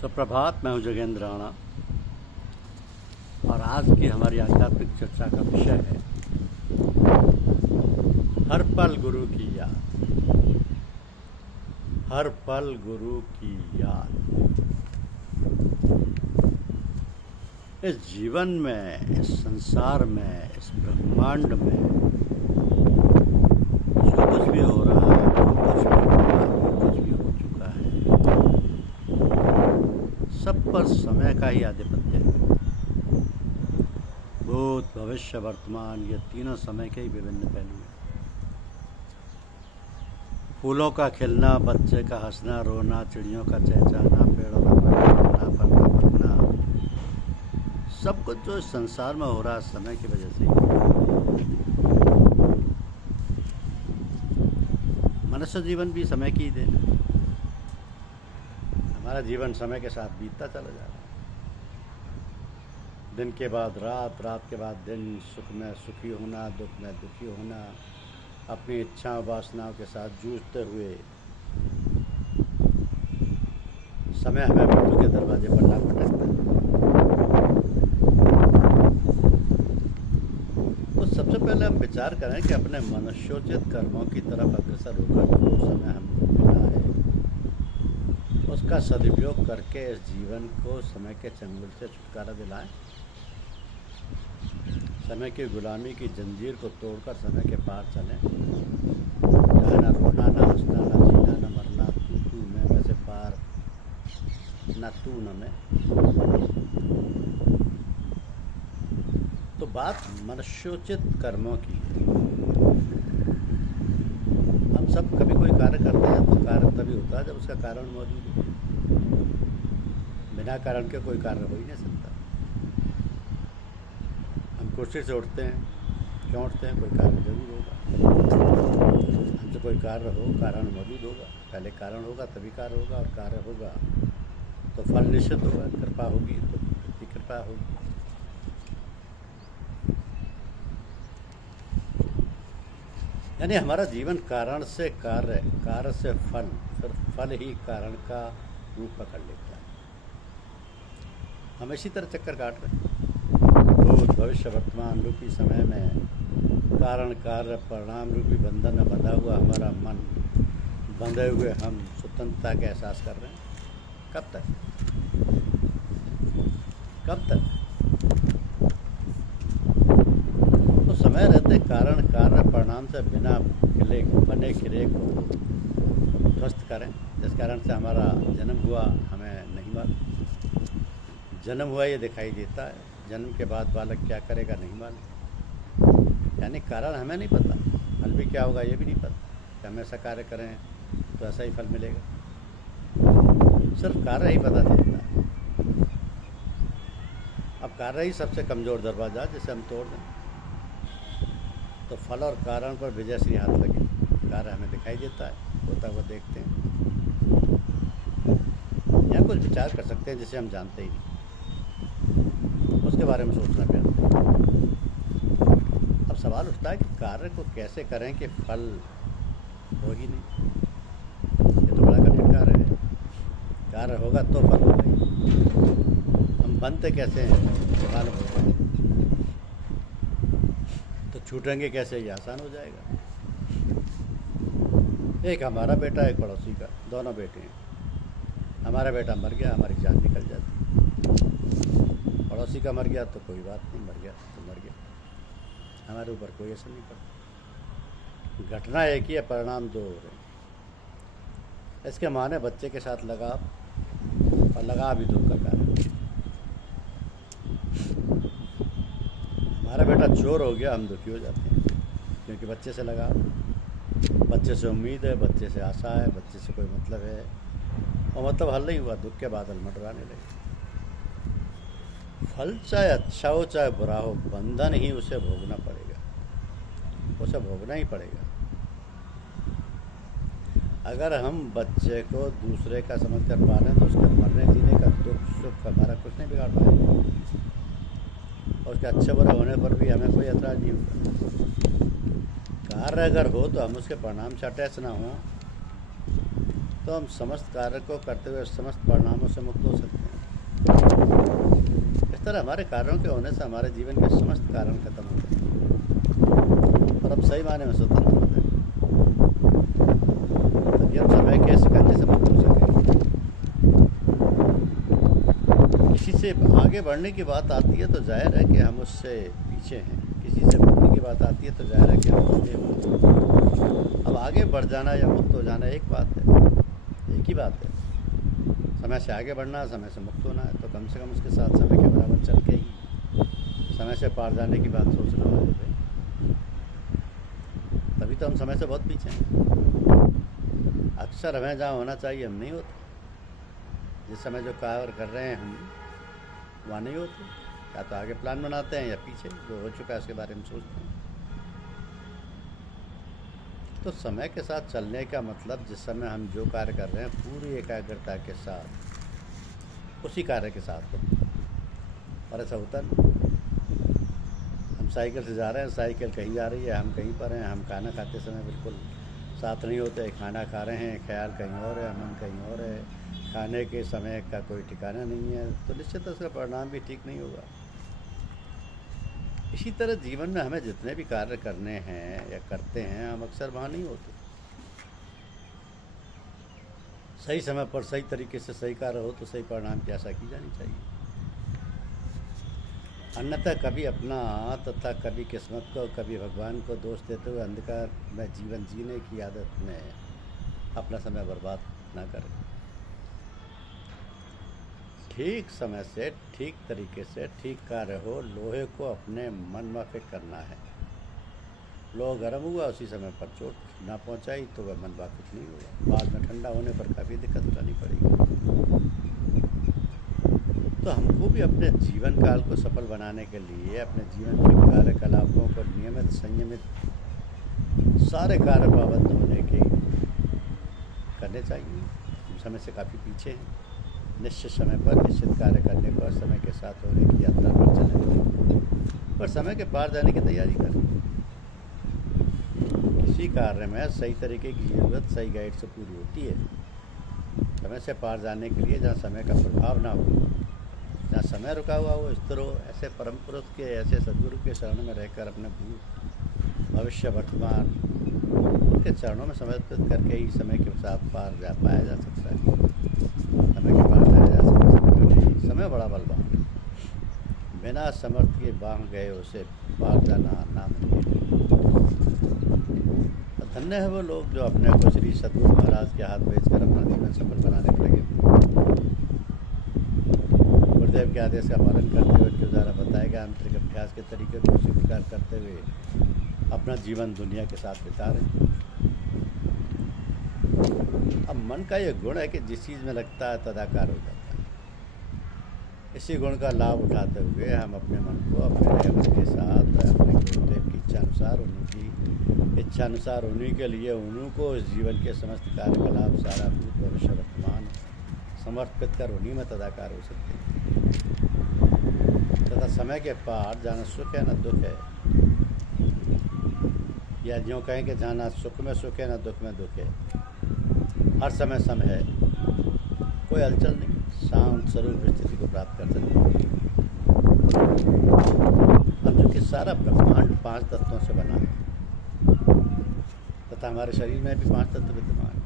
सुप्रभात। मैं हूं जोगेंद्र राणा और आज की हमारी आध्यात्मिक चर्चा का विषय है हर पल गुरु की याद। हर पल गुरु की याद। इस जीवन में, इस संसार में, इस ब्रह्मांड में जो कुछ भी हो रहा है, जो कुछ भी हुआ, जो कुछ भी हो चुका है, सब पर समय का ही आधिपत्य है। भूत, भविष्य, वर्तमान, ये तीनों समय के ही विभिन्न पहलू हैं। फूलों का खिलना, बच्चे का हंसना रोना, चिड़ियों का चहचहाना, पेड़ों का फलना पकना, सब कुछ जो इस संसार में हो रहा है समय की वजह से ही। मनुष्य जीवन भी समय की ही देन है। हमारा जीवन समय के साथ बीतता चला जा रहा है। दिन के बाद रात, रात के बाद दिन, सुख में सुखी होना, दुख में दुखी होना, अपनी इच्छाओं वासनाओं के साथ जूझते हुए समय हमें मृत्यु के दरवाजे पर ला पटकता है। तो सबसे पहले हम विचार करें कि अपने मनुष्योचित कर्मों की तरफ अग्रसर होकर जो समय हमको मिला है उसका सदुपयोग करके इस जीवन को समय के चंगुल से छुटकारा दिलाएं। समय की गुलामी की जंजीर को तोड़कर समय के पार चलें, जहाँ ना रोना, ना हंसना, ना जीना, ना मरना, तू मैं से पार, ना तू न मैं। तो बात मनुष्योचित कर्मों की है। हम सब कभी कोई कार्य करते हैं तो कार्य तभी होता है जब उसका कारण मौजूद हो। बिना कारण के कोई कार्य हो ही नहीं सकता। हम कुर्सी से उठते हैं, क्यों उठते हैं? कोई कारण जरूर होगा। हमसे कोई कार्य हो, कारण मौजूद होगा। पहले कारण होगा तभी कार्य होगा, और कार्य होगा तो फल निश्चित होगा। कृपा होगी तो कितनी कृपा होगी। यानी हमारा जीवन कारण से कार्य, कार्य से फल, फिर फल ही कारण का रूप पकड़ लेता है। हम इसी तरह चक्कर काट रहे हैं। भूत, भविष्य, वर्तमान रूपी समय में कारण कार्य परिणाम रूपी बंधन में बंधा हुआ हमारा मन, बंधे हुए हम स्वतंत्रता का एहसास कर रहे हैं। कब तक? कब तक? तो समय रहते कारण कार्य परिणाम से बिना बने खिले को ध्वस्त करें, जिस कारण से हमारा जन्म हुआ हमें नहीं मालूम। जन्म हुआ ये दिखाई देता है, जन्म के बाद बालक क्या करेगा नहीं मालूम। यानी कारण हमें नहीं पता, फल भी क्या होगा ये भी नहीं पता। कि हम ऐसा कार्य करें तो ऐसा ही फल मिलेगा, सिर्फ कार्य ही पता चलता है। अब कार्य ही सबसे कमज़ोर दरवाज़ा जिसे हम तोड़ दें तो फल और कारण पर विजय सिंह हाथ लगे। कार्य हमें दिखाई देता है, होता हुआ देखते हैं, या कुछ विचार कर सकते हैं जिसे हम जानते ही नहीं, उसके बारे में सोचना पड़ता है। अब सवाल उठता है कि कार्य को कैसे करें कि फल हो ही नहीं। ये तो बड़ा कठिन कार्य है। कार्य होगा तो फल होगा। हम बनते कैसे हैं मालूम होता है, तो छूटेंगे कैसे ये आसान हो जाएगा। एक हमारा बेटा, एक पड़ोसी का, दोनों बेटे हैं। हमारा बेटा मर गया, हमारी जान निकल जाती। पड़ोसी का मर गया तो कोई बात नहीं, मर गया तो मर गया, हमारे ऊपर कोई असर नहीं पड़ता। घटना एक ही है, परिणाम दो हो रहे हैं। इसके माने बच्चे के साथ लगाव, और लगाव भी दुख का कारण। हमारा बेटा चोर हो गया, हम दुखी हो जाते हैं, क्योंकि बच्चे से लगाव, बच्चे से उम्मीद है, बच्चे से आशा है, बच्चे से कोई मतलब है, और मतलब हल नहीं हुआ, दुख के बादल मंडराने लगे। फल चाहे अच्छा हो चाहे बुरा हो, बंधन ही उसे भोगना पड़ेगा, उसे भोगना ही पड़ेगा। अगर हम बच्चे को दूसरे का समझ कर पा रहे हैं तो उसके मरने जीने का दुख सुख हमारा कुछ नहीं बिगाड़ पाएगा, और उसके अच्छे बुरा होने पर भी हमें कोई एतराज़ नहीं होगा। कार्य अगर हो तो हम उसके परिणाम से अटैच ना हो, तो हम समस्त कार्य को करते हुए समस्त परिणामों से मुक्त हो सकते हैं। इस तरह हमारे कार्यों के होने से हमारे जीवन के समस्त कारण खत्म होते हैं और अब सही मायने में स्वतंत्र होते हैं। तभी हम समय के शिकंजे से मुक्त हो सकेंगे। किसी से आगे बढ़ने की बात आती है तो जाहिर है कि हम उससे पीछे हैं, किसी से मुक्ति की बात आती है तो जाहिर है कि हम पीछे हैं। अब आगे बढ़ जाना या मुक्त हो जाना एक बात है, एक ही बात है। समय से आगे बढ़ना, समय से मुक्त होना है, तो कम से कम उसके साथ समय के बराबर चल के ही समय से पार जाने की बात सोचना वाले पे, तभी तो हम समय से बहुत पीछे हैं। अक्सर हमें जहाँ होना चाहिए हम नहीं होते, जिस समय जो कार्य कर रहे हैं हम वहाँ नहीं होते, या तो आगे प्लान बनाते हैं या पीछे जो हो चुका है उसके बारे में सोचते हैं। तो समय के साथ चलने का मतलब जिस समय हम जो कार्य कर रहे हैं पूरी एकाग्रता के साथ उसी कार्य के साथ हो। और ऐसा होता नहीं, हम साइकिल से जा रहे हैं, साइकिल कहीं जा रही है, हम कहीं पर हैं, हम खाना खाते समय बिल्कुल साथ नहीं होते, खाना खा रहे हैं, ख्याल कहीं और है, मन कहीं और है, खाने के समय का कोई ठिकाना नहीं है, तो निश्चित उसका परिणाम भी ठीक नहीं होगा। इसी तरह जीवन में हमें जितने भी कार्य करने हैं या करते हैं हम अक्सर वहाँ नहीं होते। सही समय पर सही तरीके से सही कार्य हो तो सही परिणाम की आशा की जानी चाहिए। अन्यथा कभी अपना तथा कभी किस्मत को, कभी भगवान को दोष देते हुए अंधकार में जीवन जीने की आदत में अपना समय बर्बाद ना करें। ठीक समय से ठीक तरीके से ठीक कार्य हो, लोहे को अपने मन माफिक करना है। लोहा गर्म हुआ उसी समय पर चोट ना पहुंचाई तो वह मन वाफिक नहीं हुआ, बाद में ठंडा होने पर काफ़ी दिक्कत उठानी पड़ेगी। तो हमको भी अपने जीवन काल को सफल बनाने के लिए अपने जीवन के कार्यकलापों को नियमित संयमित सारे कार्य पाबंद होने के करने चाहिए। समय से काफ़ी पीछे हैं। निश्चित समय पर निश्चित कार्य करने को, समय के साथ होने की यात्रा पर चलें, पर समय के पार जाने की तैयारी करें। किसी कार्य में सही तरीके की ज़रूरत सही गाइड से पूरी होती है। समय से पार जाने के लिए जहाँ समय का प्रभाव ना हो, जहाँ समय रुका हुआ हो, स्थिर हो, ऐसे परम पुरुष के, ऐसे सदगुरु के शरण में रहकर अपने भूत भविष्य वर्तमान उनके चरणों में समर्पित करके ही समय के साथ पार जा पाया जा सकता है। समय के पार जाया जा सकता है। समय बड़ा बलवान है, बिना समर्थ के बांध गए उसे पार जाना नामुमकिन है। धन्य है वो लोग जो अपने को श्री सदगुरु महाराज के हाथ भेजकर अपना जीवन सफल बनाने में लगे। गुरुदेव के आदेश का पालन करते हुए उनके द्वारा बताए गए आंतरिक अभ्यास के तरीके को स्वीकार करते हुए अपना जीवन दुनिया के साथ बिता रहे। अब मन का ये गुण है कि जिस चीज़ में लगता है तदाकार हो जाता है। इसी गुण का लाभ उठाते हुए हम अपने मन को अपने रहमत के साथ अपने गुरुदेव की इच्छा अनुसार उन्हीं के लिए उन्हीं को इस जीवन के समस्त कार्यकलाप सारा भूत भविष्य वर्तमान समर्पित कर उन्हीं में तदाकार हो सकते हैं। तथा समय के पार जहाँ सुख है न दुख है, या यूँ कहें कि जहाँ ना सुख में सुख है ना दुख में दुख है, हर समय समय है, कोई हलचल नहीं, शांत स्वरूप स्थिति को प्राप्त कर सकते हैं। अब चूँकि सारा ब्रह्मांड 5 तत्वों से बना है तथा हमारे शरीर में भी 5 तत्व विद्यमान है,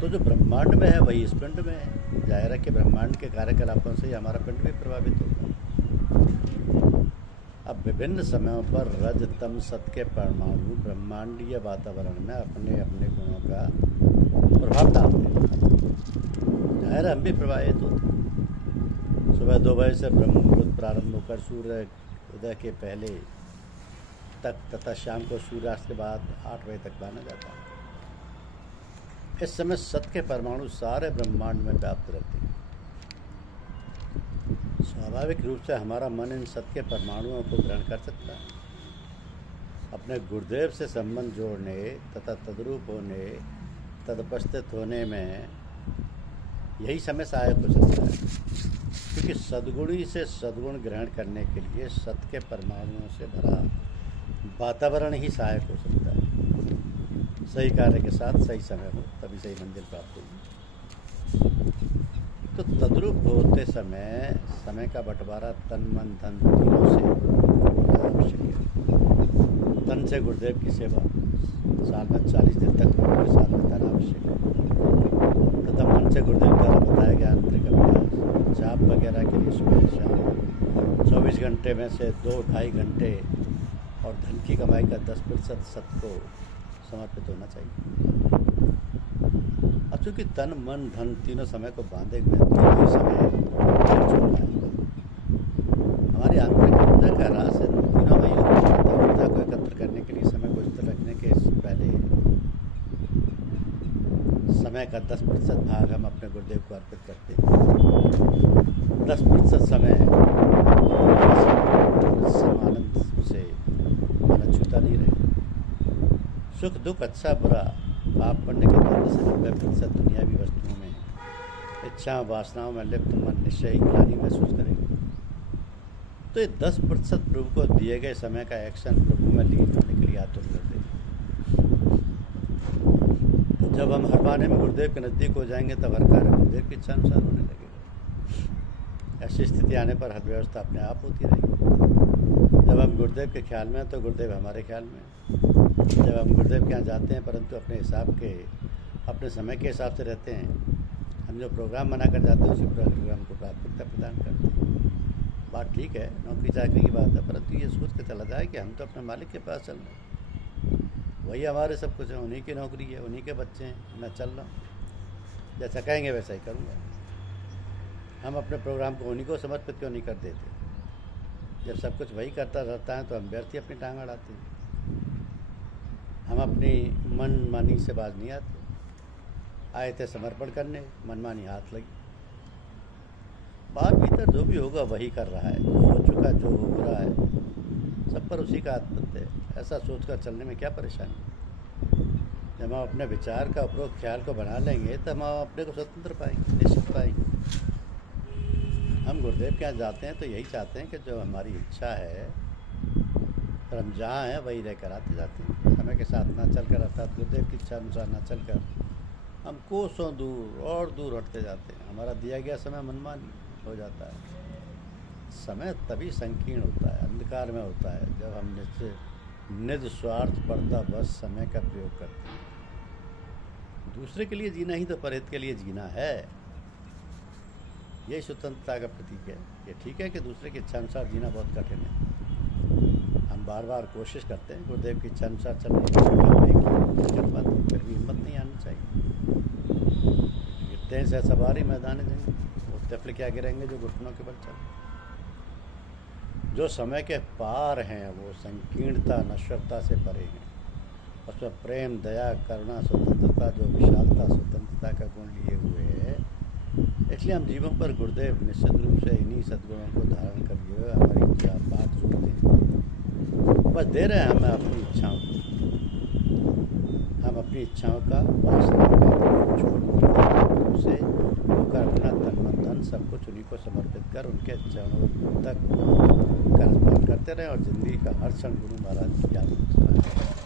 तो जो ब्रह्मांड में है वही इस पिंड में है। जाहिर है कि ब्रह्मांड के कार्यकलापों से ही हमारा पिंड भी प्रभावित होगा। अब विभिन्न समयों पर रज तम सत के परमाणु ब्रह्मांडीय वातावरण में अपने अपने गुणों का प्रभाव डालते हैं। जाहिर हम भी प्रभावित होते हैं। सुबह 2 बजे से ब्रह्म मुहूर्त प्रारंभ होकर सूर्य उदय के पहले तक तथा शाम को सूर्यास्त के बाद 8 बजे तक माना जाता है। इस समय सत के परमाणु सारे ब्रह्मांड में व्याप्त रहते हैं। स्वाभाविक रूप से हमारा मन इन सत के परमाणुओं को ग्रहण कर सकता है। अपने गुरुदेव से संबंध जोड़ने तथा तद्रूप होने, तदुपस्थित होने में यही समय सहायक हो सकता है, क्योंकि सद्गुणी से सद्गुण ग्रहण करने के लिए सत के परमाणुओं से भरा वातावरण ही सहायक हो सकता है। सही कार्य के साथ सही समय हो, तभी सही मंजिल प्राप्त होगी। तो तद्रूप होते समय समय का बंटवारा तन मन धन तीनों से आवश्यक है। तन से गुरुदेव की सेवा, साल में 40 दिन तक गुरु के साथ बिताना आवश्यक है। तथा मन से गुरुदेव द्वारा बताया गया आंतरिक अभ्यास, जाप वगैरह के लिए सुबह शाम 24 घंटे में से 2-2.5 घंटे और धन की कमाई का 10% सत को समर्पित होना चाहिए। अब चूँकि तन मन धन तीनों समय को बांधे हुए तीनों ही समय छोड़ना है। हमारी आंतरिक ऊर्जा का ह्रास है तीनों में ही होता है। ऊर्जा को एकत्र करने के लिए समय को स्थिर रखने के पहले समय का 10% भाग हम अपने गुरुदेव को अर्पित करते हैं। 10% समय आनंद से छूता नहीं रहे। सुख दुख अच्छा बुरा पाप पुण्य के द्वारा से 90% दुनियावी वस्तुओं में इच्छा वासनाओं में लिप्त मन निश्चय ग्लानि महसूस करेगा। तो ये 10% प्रभु को दिए गए समय का एक्शन प्रभु में लीन होने के लिए आतुर कर देंगे। तो जब हम हर बहाने में गुरुदेव के नज़दीक हो जाएंगे तब हर कार्य गुरुदेव की इच्छा अनुसार होने लगेगा। ऐसी स्थिति आने पर हर व्यवस्था अपने आप होती रहेगी। जब हम गुरुदेव के ख्याल में हैं तो गुरुदेव हमारे ख्याल में। जब हम गुरुदेव के यहाँ जाते हैं परंतु अपने समय के हिसाब से रहते हैं, हम जो प्रोग्राम बना कर जाते हैं उसी प्रोग्राम को प्राथमिकता प्रदान करते हैं। बात ठीक है, नौकरी चाकरी की बात है, परंतु ये सोच के चला जाए कि हम तो अपने मालिक के पास चल रहे हैं, वही हमारे सब कुछ है, उन्हीं की नौकरी है, उन्हीं के बच्चे हैं, मैं चल रहा हूँ, जैसा कहेंगे वैसा ही करूँगा। हम अपने प्रोग्राम को उन्हीं को समर्पित क्यों नहीं कर देते? जब सब कुछ वही करता रहता है तो हम व्यर्थ ही अपनी टांग अड़ाते हैं। हम अपनी मनमानी से बाज नहीं आते। आए थे समर्पण करने, मनमानी हाथ लगी। बाहर भीतर जो भी होगा वही कर रहा है, जो हो चुका जो हो रहा है सब पर उसी का आत्मत्व है। ऐसा सोचकर चलने में क्या परेशानी? जब हम अपने विचार का उपरोक्त ख्याल को बना लेंगे तब हम अपने को स्वतंत्र पाएंगे, निश्चित पाएंगे। हम गुरुदेव के यहाँ जाते हैं तो यही चाहते हैं कि जो हमारी इच्छा है पर हम जहाँ हैं वही रहकर आते जाते हैं। समय के साथ ना चलकर अर्थात गुरुदेव की इच्छा अनुसार ना चलकर हम कोसों दूर और दूर हटते जाते हैं। हमारा दिया गया समय मनमानी हो जाता है। समय तभी संकीर्ण होता है, अंधकार में होता है, जब हम निज स्वार्थ पड़ता बस समय का प्रयोग करते हैं। दूसरे के लिए जीना ही तो परहित के लिए जीना है। यही स्वतंत्रता का प्रतीक है। ये ठीक है कि दूसरे की इच्छा अनुसार जीना बहुत कठिन है। हम बार बार कोशिश करते हैं गुरुदेव की इच्छा अनुसार चलने की, फिर भी हिम्मत नहीं आनी चाहिए। गिरते हैं सवारी मैदान जंग, उठते फिर क्या गिरेंगे जो घुटनों के बल चल। जो समय के पार हैं वो संकीर्णता नश्वरता से परे हैं। उसमें प्रेम दया करुणा स्वतंत्रता जो विशालता स्वतंत्रता का गुण लिए हुए है। इसलिए हम जीवन पर गुरुदेव निश्चित रूप से इन्हीं सद्गुणों को धारण करते हुए हमारी बात जोड़ते हैं। बस दे रहे हैं हमें अपनी इच्छाओं को। हम अपनी इच्छाओं का वासना का छोड़ से होकर अपना तन मन धन सब कुछ उन्हीं को समर्पित कर उनके चरणों तक कर्तव्य करते रहें और ज़िंदगी का हर क्षण गुरु महाराज की याद करते रहें।